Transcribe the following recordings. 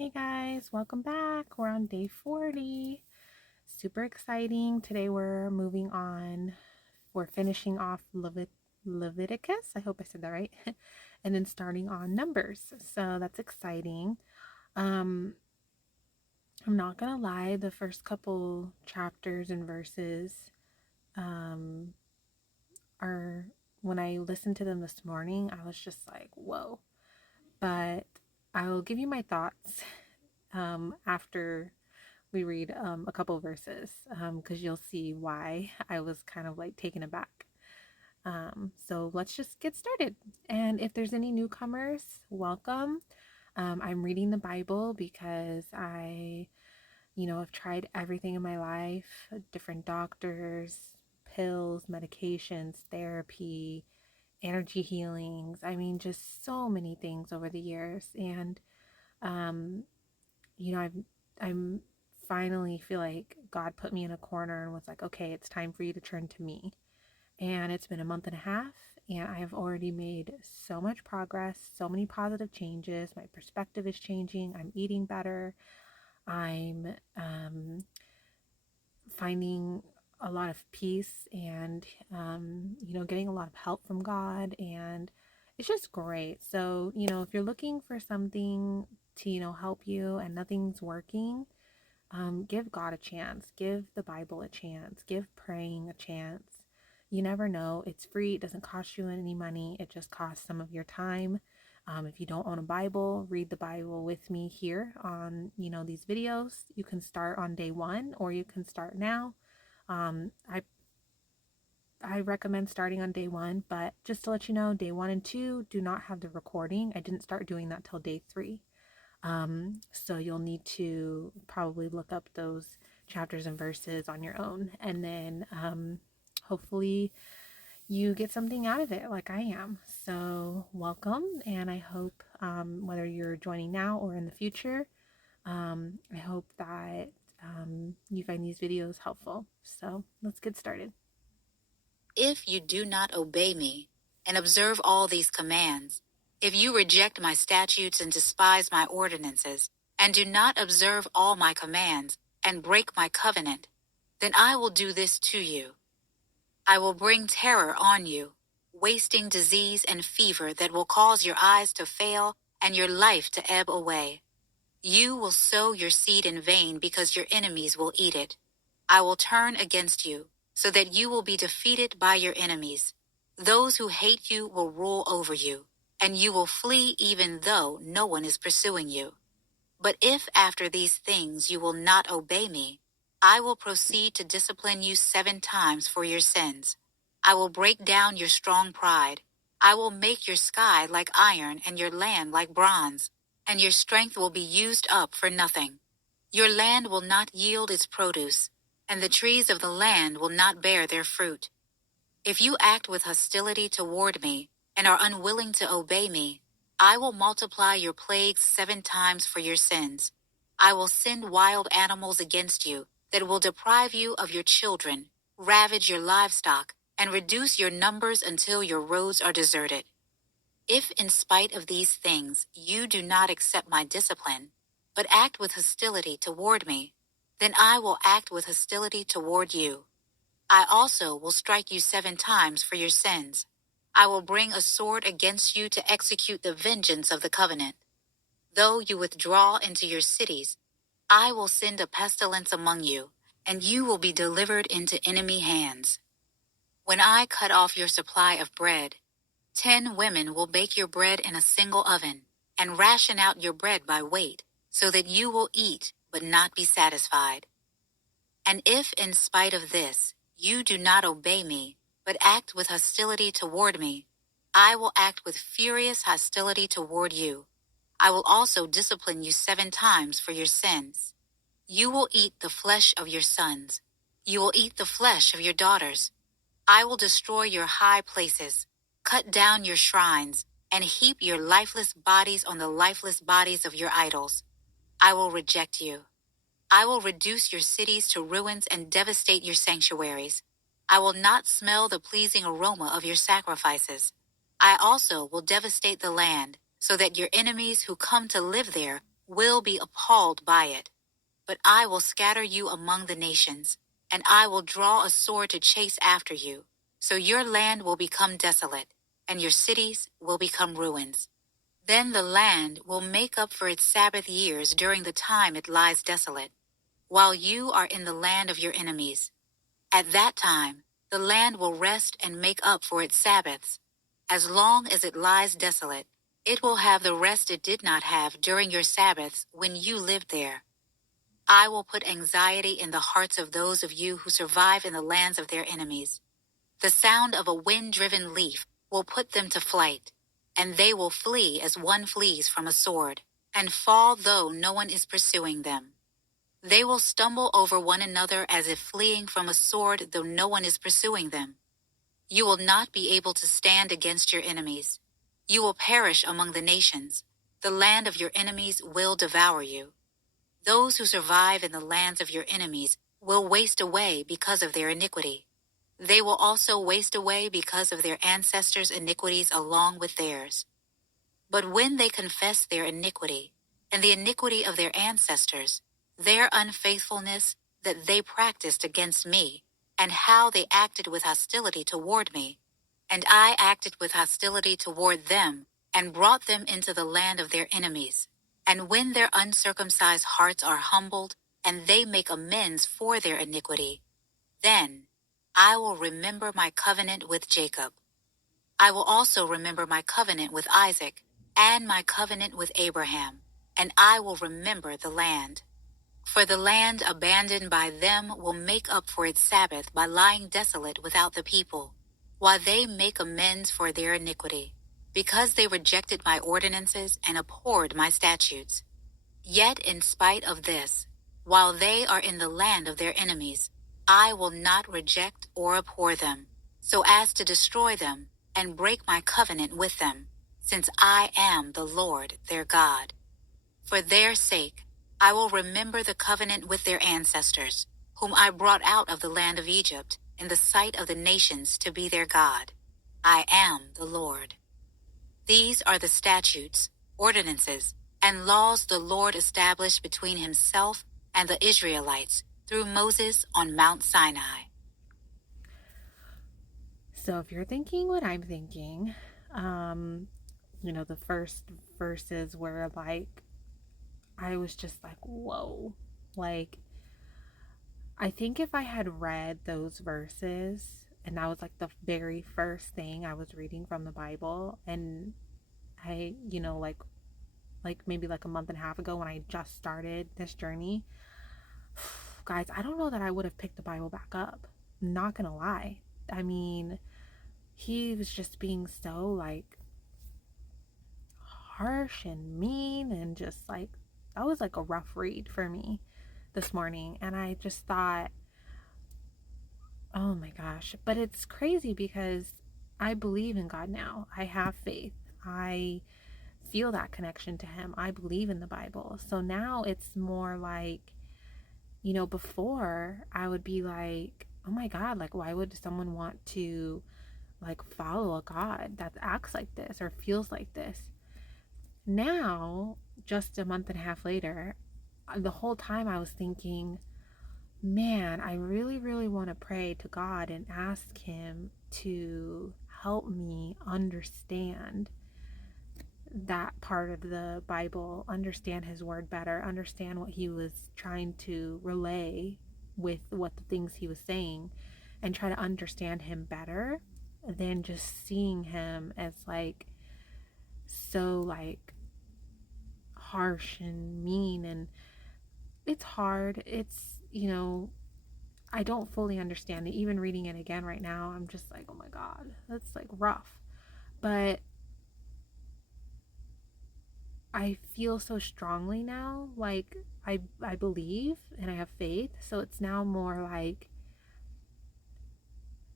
Hey guys, welcome back. We're on day 40. Super exciting. Today we're moving on. We're finishing off Leviticus. I hope I said that right. And then starting on Numbers. So that's exciting. Um, I'm not gonna lie, the first couple chapters and verses um, are, when I listened to them this morning, I was just like, whoa. But I will give you my thoughts after we read a couple verses because you'll see why I was kind of like taken aback. So let's just get started. And if there's any newcomers, welcome. I'm reading the Bible because I've tried everything in my life, different doctors, pills, medications, therapy, energy healings. I mean, just so many things over the years. And um, I'm finally feel like God put me in a corner and was like, okay, it's time for you to turn to me. And it's been a month and a half, and I have already made so much progress, so many positive changes. My perspective is changing. I'm eating better. I'm finding a lot of peace and, getting a lot of help from God. And it's just great. So, if you're looking for something to, help you and nothing's working, give God a chance. Give the Bible a chance. Give praying a chance. You never know. It's free. It doesn't cost you any money. It just costs some of your time. If you don't own a Bible, read the Bible with me here on, these videos. You can start on day one or you can start now. Um, I I recommend starting on day one, but just to let you know, day 1 and 2 do not have the recording. I didn't start doing that till day 3. So you'll need to probably look up those chapters and verses on your own, and then hopefully you get something out of it like I am. So welcome, and I hope whether you're joining now or in the future, I hope that you find these videos helpful. So let's get started. If you do not obey me and observe all these commands, if you reject my statutes and despise my ordinances, and do not observe all my commands and break my covenant, then I will do this to you. I will bring terror on you, wasting disease and fever that will cause your eyes to fail and your life to ebb away. You will sow your seed in vain because your enemies will eat it. I will turn against you, so that you will be defeated by your enemies. Those who hate you will rule over you, and you will flee even though no one is pursuing you. But if after these things you will not obey me, I will proceed to discipline you 7 times for your sins. I will break down your strong pride. I will make your sky like iron and your land like bronze, and your strength will be used up for nothing. Your land will not yield its produce, and the trees of the land will not bear their fruit. If you act with hostility toward me and are unwilling to obey me, I will multiply your plagues 7 times for your sins. I will send wild animals against you that will deprive you of your children, ravage your livestock, and reduce your numbers until your roads are deserted. If in spite of these things you do not accept my discipline, but act with hostility toward me, then I will act with hostility toward you. I also will strike you 7 times for your sins. I will bring a sword against you to execute the vengeance of the covenant. Though you withdraw into your cities, I will send a pestilence among you, and you will be delivered into enemy hands. When I cut off your supply of bread, 10 women will bake your bread in a single oven, and ration out your bread by weight, so that you will eat but not be satisfied. And if in spite of this, you do not obey me, but act with hostility toward me, I will act with furious hostility toward you. I will also discipline you 7 times for your sins. You will eat the flesh of your sons. You will eat the flesh of your daughters. I will destroy your high places, cut down your shrines, and heap your lifeless bodies on the lifeless bodies of your idols. I will reject you. I will reduce your cities to ruins and devastate your sanctuaries. I will not smell the pleasing aroma of your sacrifices. I also will devastate the land, so that your enemies who come to live there will be appalled by it. But I will scatter you among the nations, and I will draw a sword to chase after you. So your land will become desolate, and your cities will become ruins. Then the land will make up for its Sabbath years during the time it lies desolate, while you are in the land of your enemies. At that time, the land will rest and make up for its Sabbaths. As long as it lies desolate, it will have the rest it did not have during your Sabbaths when you lived there. I will put anxiety in the hearts of those of you who survive in the lands of their enemies. The sound of a wind-driven leaf will put them to flight, and they will flee as one flees from a sword, and fall though no one is pursuing them. They will stumble over one another as if fleeing from a sword though no one is pursuing them. You will not be able to stand against your enemies. You will perish among the nations. The land of your enemies will devour you. Those who survive in the lands of your enemies will waste away because of their iniquity. They will also waste away because of their ancestors' iniquities along with theirs. But when they confess their iniquity and the iniquity of their ancestors, their unfaithfulness that they practiced against me, and how they acted with hostility toward me, and I acted with hostility toward them, and brought them into the land of their enemies. And when their uncircumcised hearts are humbled, and they make amends for their iniquity, then I will remember my covenant with Jacob. I will also remember my covenant with Isaac, and my covenant with Abraham, and I will remember the land. For the land abandoned by them will make up for its Sabbath by lying desolate without the people, while they make amends for their iniquity, because they rejected my ordinances and abhorred my statutes. Yet in spite of this, while they are in the land of their enemies, I will not reject or abhor them, so as to destroy them and break my covenant with them, since I am the Lord their God. For their sake, I will remember the covenant with their ancestors, whom I brought out of the land of Egypt in the sight of the nations to be their God. I am the Lord. These are the statutes, ordinances, and laws the Lord established between himself and the Israelites through Moses on Mount Sinai. So if you're thinking what I'm thinking, um, the first verses were like, I was just like, whoa. Like, I think if I had read those verses, and that was like the very first thing I was reading from the Bible, and I, like maybe like a month and a half ago when I just started this journey, guys, I don't know that I would have picked the Bible back up. Not gonna lie. I mean, he was just being so like harsh and mean, and just like, that was like a rough read for me this morning. And I just thought, oh my gosh. But it's crazy because I believe in God now. I have faith. I feel that connection to him. I believe in the Bible. So now it's more like, before I would be like, oh my God, like, why would someone want to like follow a God that acts like this or feels like this? Now, just a month and a half later, the whole time I was thinking, man, I really, really want to pray to God and ask him to help me understand that part of the Bible, understand his word better, understand what he was trying to relay with what the things he was saying, and try to understand him better than just seeing him as like so like harsh and mean. And it's hard. It's, I don't fully understand it. Even reading it again right now, I'm just like, oh my God, that's like rough. But I feel so strongly now, like I believe and I have faith. So it's now more like,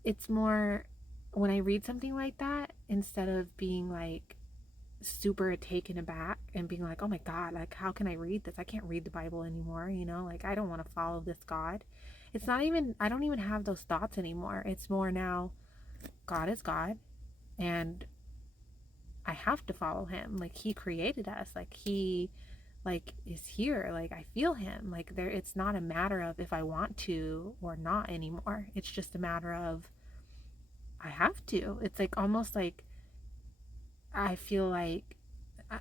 it's more when I read something like that, instead of being like super taken aback and being like, oh my God, like how can I read this? I can't read the Bible anymore, like I don't want to follow this God. It's not even, I don't even have those thoughts anymore. It's more now, God is God, and I have to follow him. Like he created us, like he like is here. Like I feel him. Like there, it's not a matter of if I want to or not anymore. It's just a matter of I have to. It's like almost like I feel like I,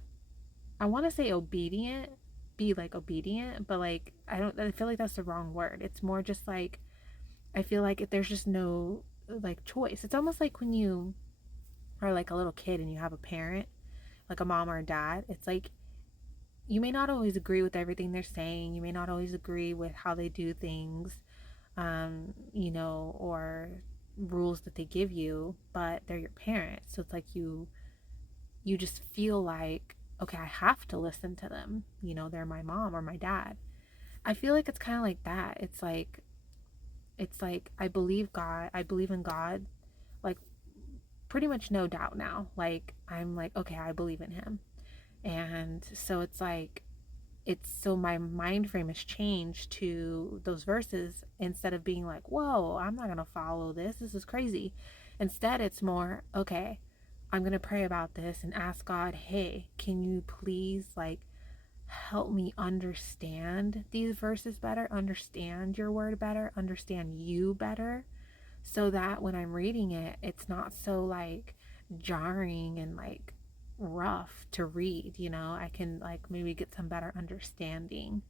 I want to say obedient, be like obedient, but like I don't, I feel like that's the wrong word. It's more just like I feel like if there's just no like choice. It's almost like when you are like a little kid and you have a parent, like a mom or a dad. It's like you may not always agree with everything they're saying. You may not always agree with how they do things, or rules that they give you, but they're your parents. So it's like you just feel like, okay, I have to listen to them. They're my mom or my dad. I feel like it's kind of like that. It's like I believe God. I believe in God. Like pretty much no doubt now. Like I'm like, okay, I believe in him. And so it's like so my mind frame has changed to those verses instead of being like, whoa, I'm not gonna follow this. This is crazy. Instead, it's more, okay, I'm gonna pray about this and ask God, hey, can you please like help me understand these verses better, understand your word better, understand you better, so that when I'm reading it, it's not so like jarring and like rough to read. I can like maybe get some better understanding.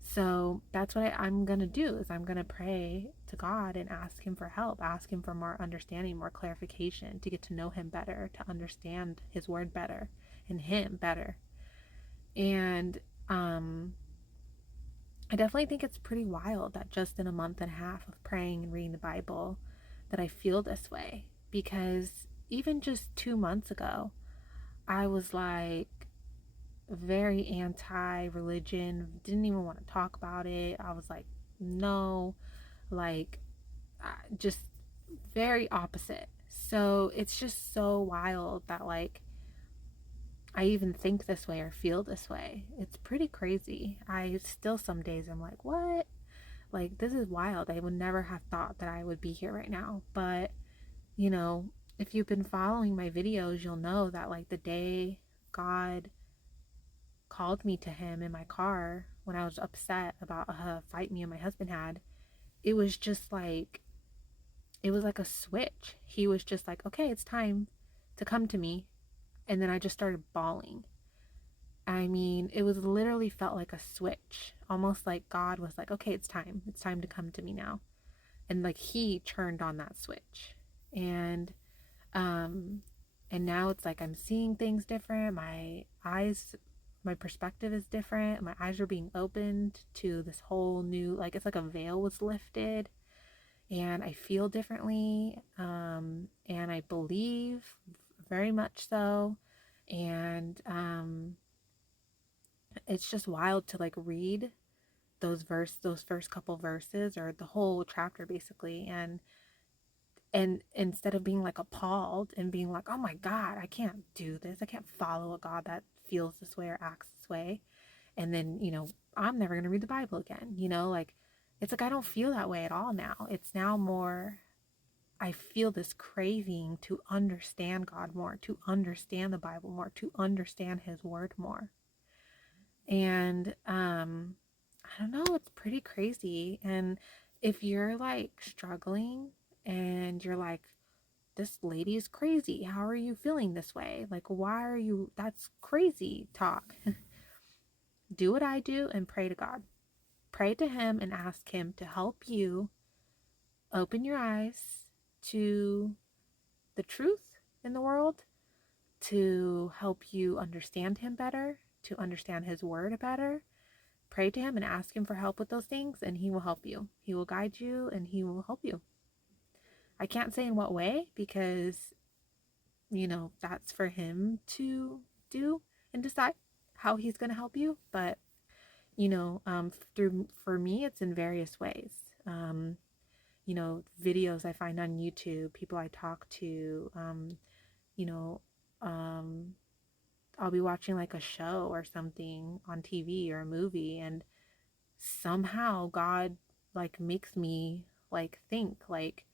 So that's what I'm going to do is I'm going to pray to God and ask him for help, ask him for more understanding, more clarification, to get to know him better, to understand his word better and him better. And um I definitely think it's pretty wild that just in a month and a half of praying and reading the Bible that I feel this way, because even just 2 months ago, I was like very anti-religion, didn't even want to talk about it. I was like, no, like just very opposite. So it's just so wild that like I even think this way or feel this way. It's pretty crazy. I still some days I'm like, what? Like, this is wild. I would never have thought that I would be here right now. But, you know, if you've been following my videos, you'll know that, like, the day God called me to him in my car when I was upset about a fight me and my husband had, it was just like, it was like a switch. He was just like, okay, it's time to come to me. And then I just started bawling. I mean, it was literally felt like a switch, almost like God was like, okay, it's time. It's time to come to me now. And like he turned on that switch. And um and now it's like I'm seeing things different. My perspective is different. My eyes are being opened to this whole new, like it's like a veil was lifted, and I feel differently. And I believe very much so. And it's just wild to like read those first couple verses or the whole chapter basically, and instead of being like appalled and being like, oh my God, I can't do this, I can't follow a God that feels this way or acts this way, and then I'm never going to read the Bible again. Like it's like I don't feel that way at all now. It's now more, I feel this craving to understand God more, to understand the Bible more, to understand his word more. And I don't know, it's pretty crazy. And if you're like struggling and you're like, this lady is crazy, how are you feeling this way? Like, why are you, that's crazy talk. Do what I do and pray to God. Pray to him and ask him to help you open your eyes to the truth in the world, to help you understand him better, to understand his word better. Pray to him and ask him for help with those things, and he will help you. He will guide you and he will help you. I can't say in what way because, that's for him to do and decide how he's going to help you. But, through for me, it's in various ways. Videos I find on YouTube, people I talk to, you know, um, I'll be watching like a show or something on TV or a movie, and somehow God like makes me like think like,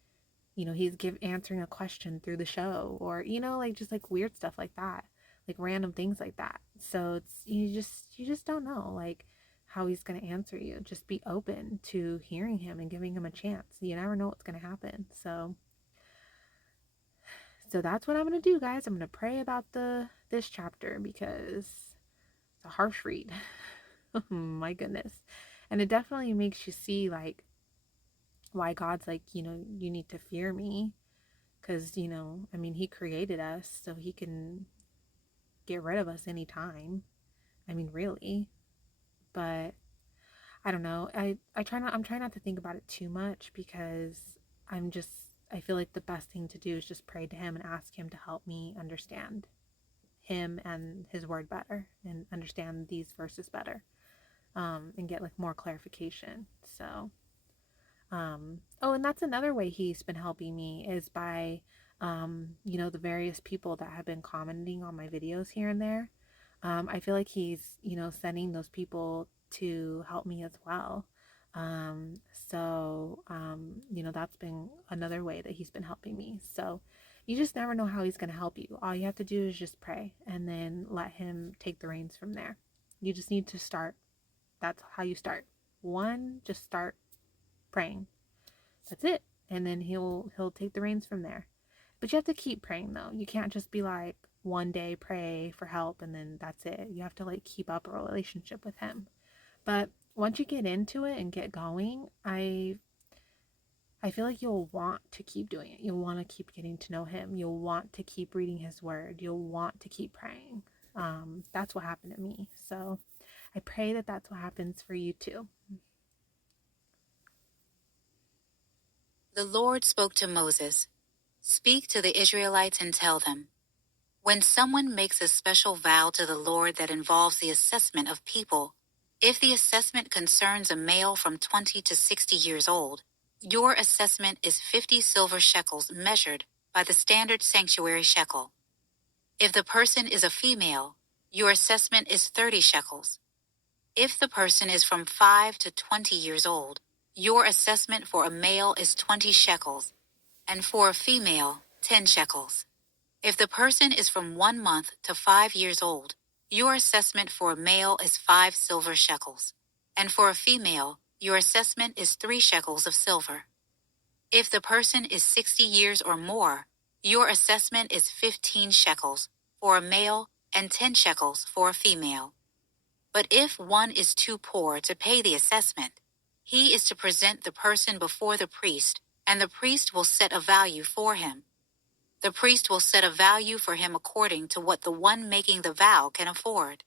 he's answering a question through the show, or like just like weird stuff like that, like random things like that. So it's you just don't know like how he's going to answer you. Just be open to hearing him and giving him a chance. You never know what's going to happen. So that's what I'm going to do, guys. I'm going to pray about the this chapter because it's a harsh read. My goodness. And it definitely makes you see like why God's like, you need to fear me because, I mean, he created us so he can get rid of us anytime. I mean, really. But I don't know. I'm trying not to think about it too much because I'm just I feel like the best thing to do is just pray to him and ask him to help me understand him and his word better and understand these verses better, and get like more clarification. Oh, and that's another way he's been helping me is by, the various people that have been commenting on my videos here and there. I feel like he's, sending those people to help me as well. That's been another way that he's been helping me. So you just never know how he's going to help you. All you have to do is just pray and then let him take the reins from there. You just need to start. That's how you start. One, just start praying. That's it. And then he'll take the reins from there. But you have to keep praying though. You can't just be like one day pray for help and then that's it. You have to like keep up a relationship with him. But once you get into it and get going, I feel like you'll want to keep doing it. You'll want to keep getting to know him. You'll want to keep reading his word. You'll want to keep praying. That's what happened to me. So I pray that that's what happens for you too. The Lord spoke to Moses, "Speak to the Israelites and tell them, when someone makes a special vow to the Lord that involves the assessment of people, if the assessment concerns a male from 20 to 60 years old, your assessment is 50 silver shekels measured by the standard sanctuary shekel. If the person is a female, your assessment is 30 shekels. If the person is from 5 to 20 years old, your assessment for a male is 20 shekels, and for a female, 10 shekels. If the person is from 1 month to 5 years old, your assessment for a male is 5 silver shekels, and for a female, your assessment is 3 shekels of silver. If the person is 60 years or more, your assessment is 15 shekels for a male and 10 shekels for a female. But if one is too poor to pay the assessment, he is to present the person before the priest, and the priest will set a value for him. The priest will set a value for him according to what the one making the vow can afford.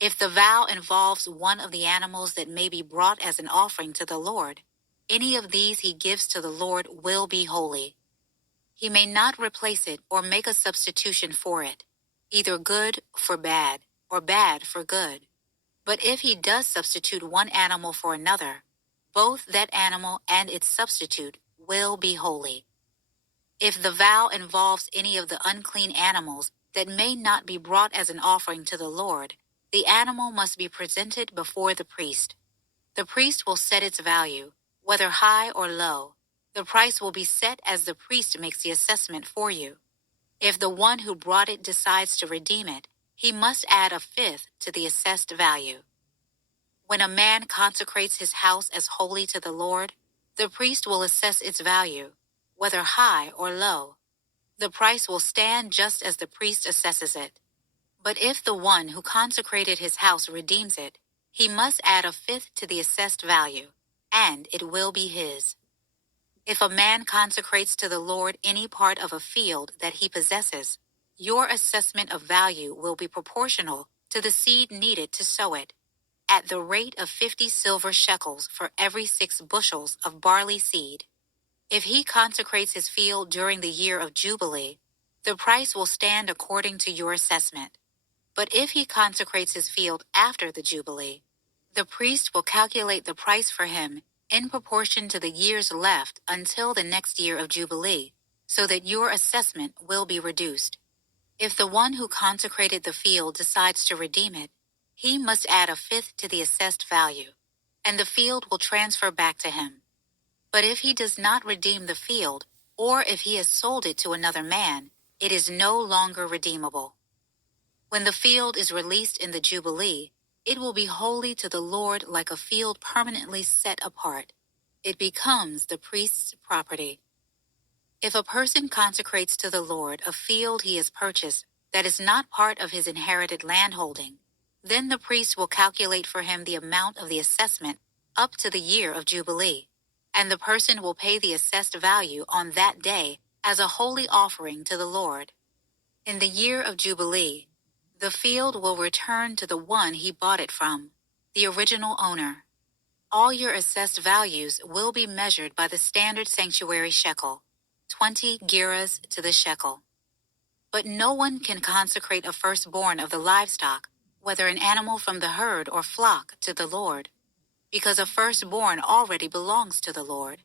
If the vow involves one of the animals that may be brought as an offering to the Lord, any of these he gives to the Lord will be holy. He may not replace it or make a substitution for it, either good for bad or bad for good. But if he does substitute one animal for another, both that animal and its substitute will be holy. If the vow involves any of the unclean animals that may not be brought as an offering to the Lord, the animal must be presented before the priest. The priest will set its value, whether high or low. The price will be set as the priest makes the assessment for you. If the one who brought it decides to redeem it, he must add a fifth to the assessed value. When a man consecrates his house as holy to the Lord, the priest will assess its value, whether high or low. The price will stand just as the priest assesses it. But if the one who consecrated his house redeems it, he must add a fifth to the assessed value, and it will be his. If a man consecrates to the Lord any part of a field that he possesses, your assessment of value will be proportional to the seed needed to sow it, at the rate of 50 silver shekels for every 6 bushels of barley seed. If he consecrates his field during the year of Jubilee, the price will stand according to your assessment. But if he consecrates his field after the Jubilee, the priest will calculate the price for him in proportion to the years left until the next year of Jubilee, so that your assessment will be reduced. If the one who consecrated the field decides to redeem it, he must add a fifth to the assessed value, and the field will transfer back to him. But if he does not redeem the field, or if he has sold it to another man, it is no longer redeemable. When the field is released in the Jubilee, it will be holy to the Lord like a field permanently set apart. It becomes the priest's property. If a person consecrates to the Lord a field he has purchased that is not part of his inherited landholding, then the priest will calculate for him the amount of the assessment up to the year of Jubilee, and the person will pay the assessed value on that day as a holy offering to the Lord. In the year of Jubilee, the field will return to the one he bought it from, the original owner. All your assessed values will be measured by the standard sanctuary shekel, 20 gerahs to the shekel. But no one can consecrate a firstborn of the livestock, whether an animal from the herd or flock, to the Lord, because a firstborn already belongs to the Lord.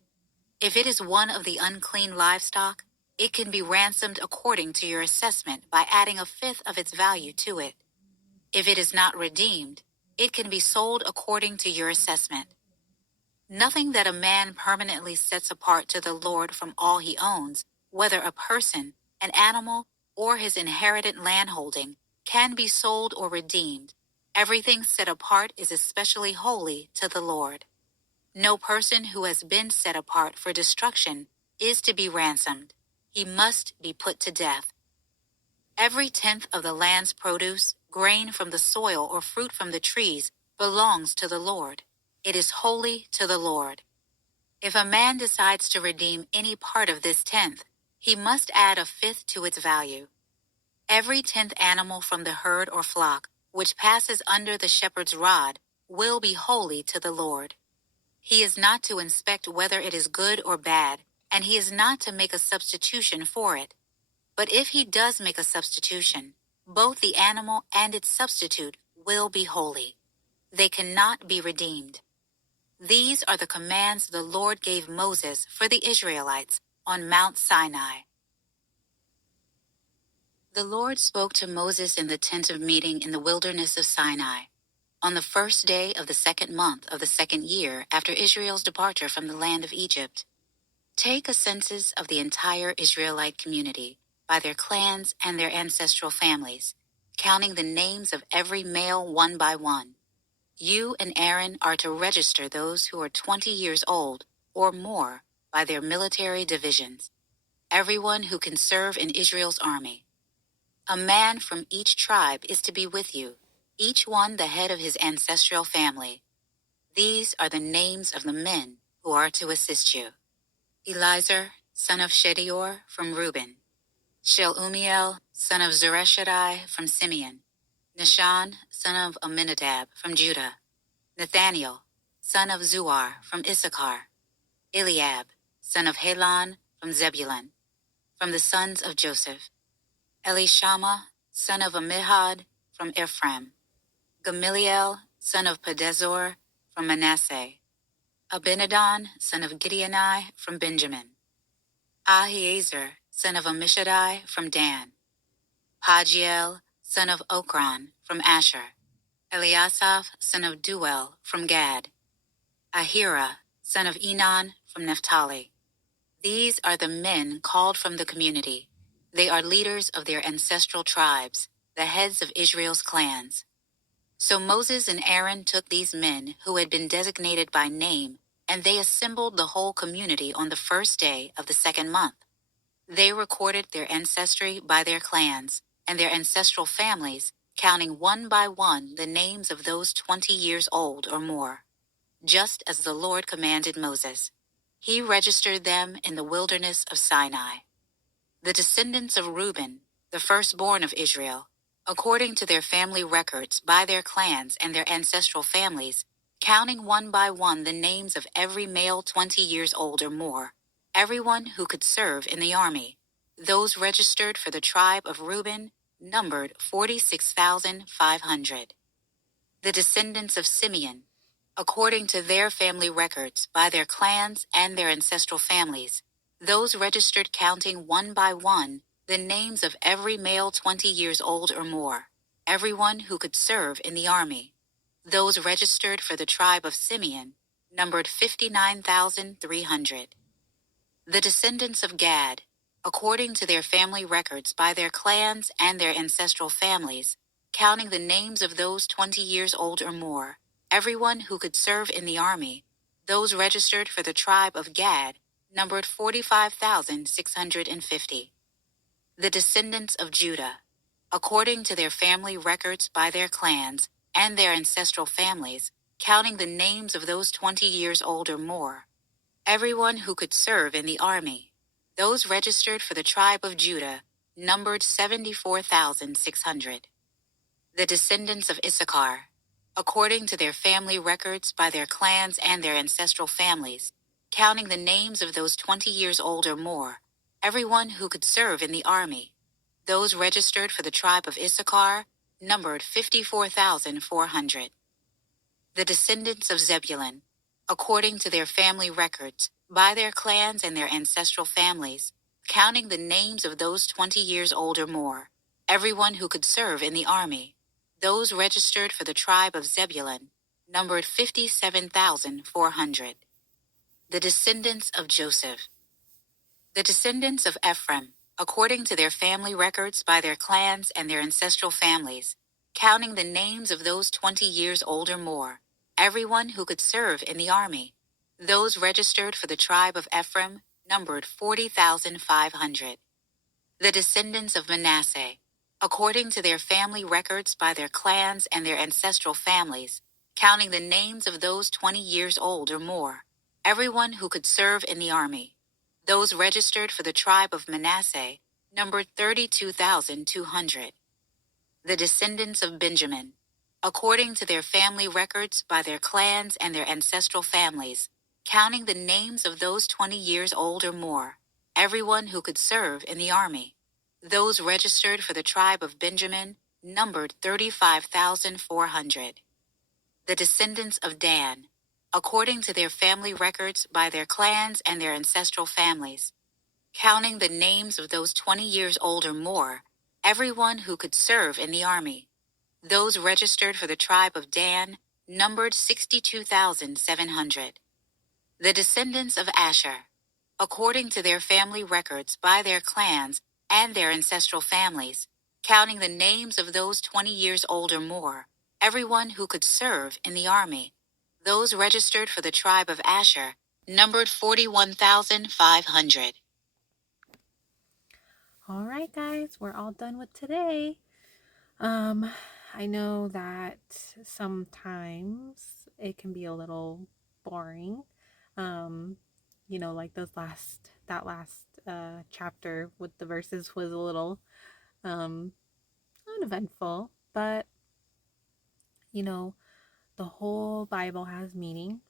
If it is one of the unclean livestock, it can be ransomed according to your assessment by adding a fifth of its value to it. If it is not redeemed, it can be sold according to your assessment. Nothing that a man permanently sets apart to the Lord from all he owns, whether a person, an animal, or his inherited landholding, can be sold or redeemed. Everything set apart is especially holy to the Lord. No person who has been set apart for destruction is to be ransomed. He must be put to death. Every tenth of the land's produce, grain from the soil or fruit from the trees, belongs to the Lord. It is holy to the Lord. If a man decides to redeem any part of this tenth, he must add a fifth to its value. Every 10th animal from the herd or flock, which passes under the shepherd's rod, will be holy to the Lord. He is not to inspect whether it is good or bad, and he is not to make a substitution for it. But if he does make a substitution, both the animal and its substitute will be holy. They cannot be redeemed. These are the commands the Lord gave Moses for the Israelites on Mount Sinai. The Lord spoke to Moses in the tent of meeting in the wilderness of Sinai, on the first day of the second month of the second year after Israel's departure from the land of Egypt. Take a census of the entire Israelite community by their clans and their ancestral families, counting the names of every male one by one. You and Aaron are to register those who are 20 years old or more by their military divisions, everyone who can serve in Israel's army. A man from each tribe is to be with you, each one the head of his ancestral family. These are the names of the men who are to assist you. Elizur, son of Shedior, from Reuben. Shelumiel, son of Zurishaddai, from Simeon. Nishan, son of Amminadab, from Judah. Nathaniel, son of Zuar, from Issachar. Eliab, son of Helon, from Zebulun. From the sons of Joseph. Elishama, son of Ammihud, from Ephraim. Gamaliel, son of Pedazur, from Manasseh. Abinadon, son of Gideoni, from Benjamin. Ahiezer, son of Ammishaddai, from Dan. Pagiel, son of Okran, from Asher. Eliasaph, son of Duel, from Gad. Ahira, son of Enon, from Naphtali. These are the men called from the community. They are leaders of their ancestral tribes, the heads of Israel's clans. So Moses and Aaron took these men who had been designated by name, and they assembled the whole community on the first day of the second month. They recorded their ancestry by their clans and their ancestral families, counting one by one the names of those 20 years old or more, just as the Lord commanded Moses. He registered them in the wilderness of Sinai. The descendants of Reuben, the firstborn of Israel, according to their family records by their clans and their ancestral families, counting one by one the names of every male 20 years old or more, everyone who could serve in the army. Those registered for the tribe of Reuben numbered 46,500. The descendants of Simeon, according to their family records by their clans and their ancestral families, those registered counting one by one the names of every male 20 years old or more, everyone who could serve in the army. Those registered for the tribe of Simeon numbered 59,300. The descendants of Gad, according to their family records by their clans and their ancestral families, counting the names of those 20 years old or more, everyone who could serve in the army. Those registered for the tribe of Gad numbered 45,650. The descendants of Judah, according to their family records by their clans and their ancestral families, counting the names of those 20 years old or more, everyone who could serve in the army. Those registered for the tribe of Judah numbered 74,600. The descendants of Issachar, according to their family records by their clans and their ancestral families, counting the names of those 20 years old or more, everyone who could serve in the army. Those registered for the tribe of Issachar numbered 54,400. The descendants of Zebulun, according to their family records, by their clans and their ancestral families, counting the names of those 20 years old or more, everyone who could serve in the army. Those registered for the tribe of Zebulun numbered 57,400. The descendants of Joseph. The descendants of Ephraim, according to their family records by their clans and their ancestral families, counting the names of those 20 years old or more, everyone who could serve in the army. Those registered for the tribe of Ephraim numbered 40,500. The descendants of Manasseh, according to their family records by their clans and their ancestral families, counting the names of those 20 years old or more, everyone who could serve in the army. Those registered for the tribe of Manasseh numbered 32,200. The descendants of Benjamin, according to their family records by their clans and their ancestral families, counting the names of those 20 years old or more, everyone who could serve in the army. Those registered for the tribe of Benjamin numbered 35,400. The descendants of Dan, according to their family records by their clans and their ancestral families, counting the names of those 20 years old or more, everyone who could serve in the army. Those registered for the tribe of Dan numbered 62,700. The descendants of Asher, according to their family records by their clans and their ancestral families, counting the names of those 20 years old or more, everyone who could serve in the army. Those registered for the tribe of Asher numbered 41,500. All right, guys, we're all done with today. Um, I know that sometimes it can be a little boring. Um, like that last chapter with the verses was a little um uneventful, but you know, the whole Bible has meaning,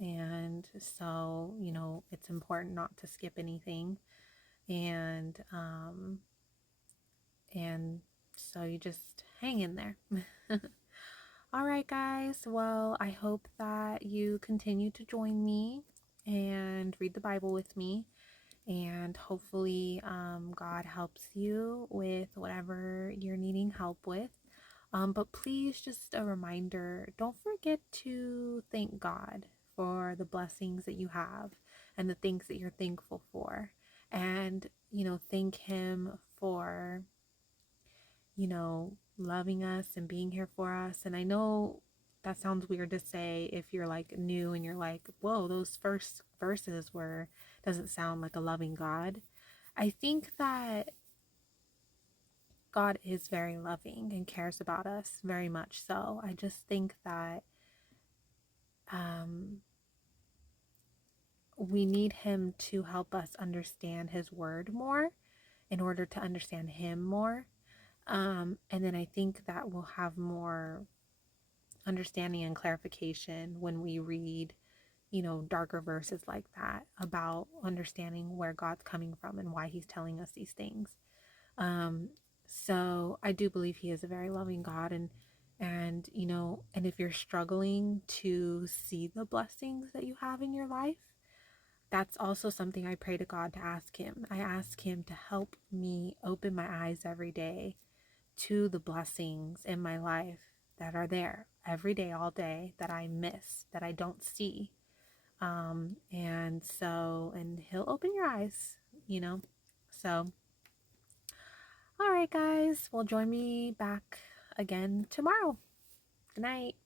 and so, it's important not to skip anything, and and so you just hang in there. All right, guys. Well, I hope that you continue to join me and read the Bible with me. And hopefully, God helps you with whatever you're needing help with. But please, just a reminder, don't forget to thank God for the blessings that you have and the things that you're thankful for. And, thank Him for loving us and being here for us. And I know that sounds weird to say if you're like new and you're like, whoa, those first verses doesn't sound like a loving God. I think that God is very loving and cares about us very much so. I just think that um, we need Him to help us understand His word more in order to understand Him more. And then I think that we'll have more understanding and clarification when we read, darker verses like that about understanding where God's coming from and why He's telling us these things. Um, so I do believe He is a very loving God, and if you're struggling to see the blessings that you have in your life, that's also something I pray to God to ask Him. I ask Him to help me open my eyes every day to the blessings in my life that are there every day, all day, that I miss, that I don't see. And He'll open your eyes, you know. So, all right, guys, well, join me back again tomorrow. Good night.